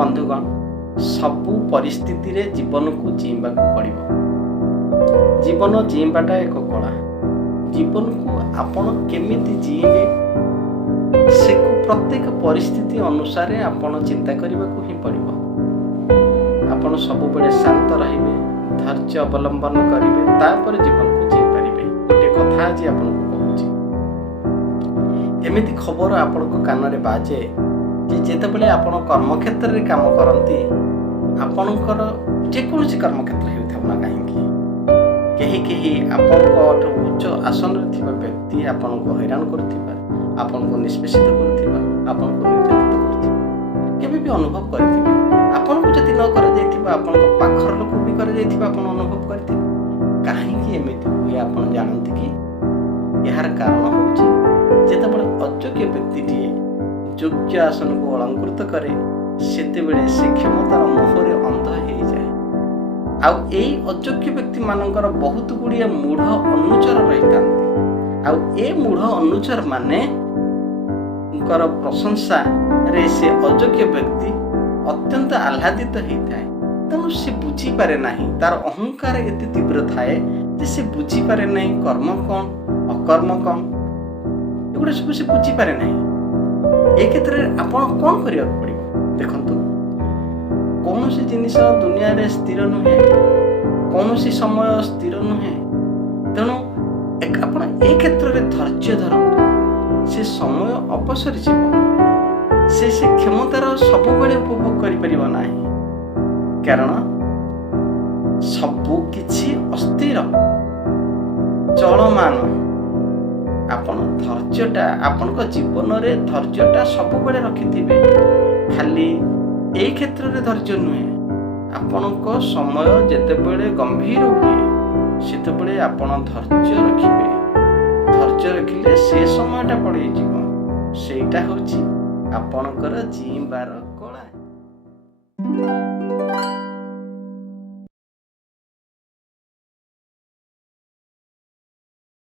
बंधुगण सबू परिस्थिति रे जीवन को जीवा पड़ो। जीवन जीवाटा एक कला। जीवन को आपण केमिति जीवे से प्रत्येक परिस्थिति अनुसार आपण चिंता करने को ही पड़ो। आपण सब बेले शांत रहिबे, धैर्य अवलंबन करेंगे, तापर जीवन को जी पारे। गोटे कथा आज आपको कहूँ, एमती खबर आपण कान में बाजे जितेबले आपण कर्मक्षेत्र में काम करती, आपणकर जेकोसी कर्मक्षेत्र होता ना कहीं कहीं आपण उच्च आसन व्यक्ति आपण को हैरान करुवा, आपण को निष्पेषित करुवा, आपण को निर्यातित कर अनुभव करेंगे। आपण को जदि न कर पाखर लोक भी कर अनुभव करते कहीं एमती हुए आप जानते कि यार कारण हूँ जितेबाला अयोग्य व्यक्ति योग्य आसन को अलंकृत करे से क्षमतार मोहरे अंध हो जाए। अयोग्य व्यक्ति मानकर बहुत गुड़िया मूढ़ अनुचर रही था। मूढ़ अनुचर माने प्रशंसा रे से अयोग्य व्यक्ति अत्यंत आह्लादित होता है। तेणु से बुझी पारे नहीं, तार अहंकार एत तीव्र थाए जे से बुझी पारे नहीं कर्म कौन अकर्म कौन एगुड़ा सब से बुझी पारे नहीं। ए क्षेत्र में आपण कौन करिया पड़िबो? देखंतु कौन सी जिनिस दुनिया रे स्थिर नुहे, कौन सी समय स्थिर नुहे। तेणु आपण ए क्षेत्र में धैर्य धरंतु, से समय अपसरी जीव, से क्षमतार सब बेले उपभोग करिपरिबो नाही। कारण सबु किछि अस्थिर चलमान। आपण धैर्यटा आपण जीवन रे धैर्यटा सब बेले रखिथिबे। खाली ए क्षेत्र रे धैर्य नुहे, आपण समय जेतेबेले गंभीर हुए सेतेबेले आपण धैर्य रखिबे। धैर्य रखिले से समयटा पड़े जीव। सेटा होछि आपणकर जीवार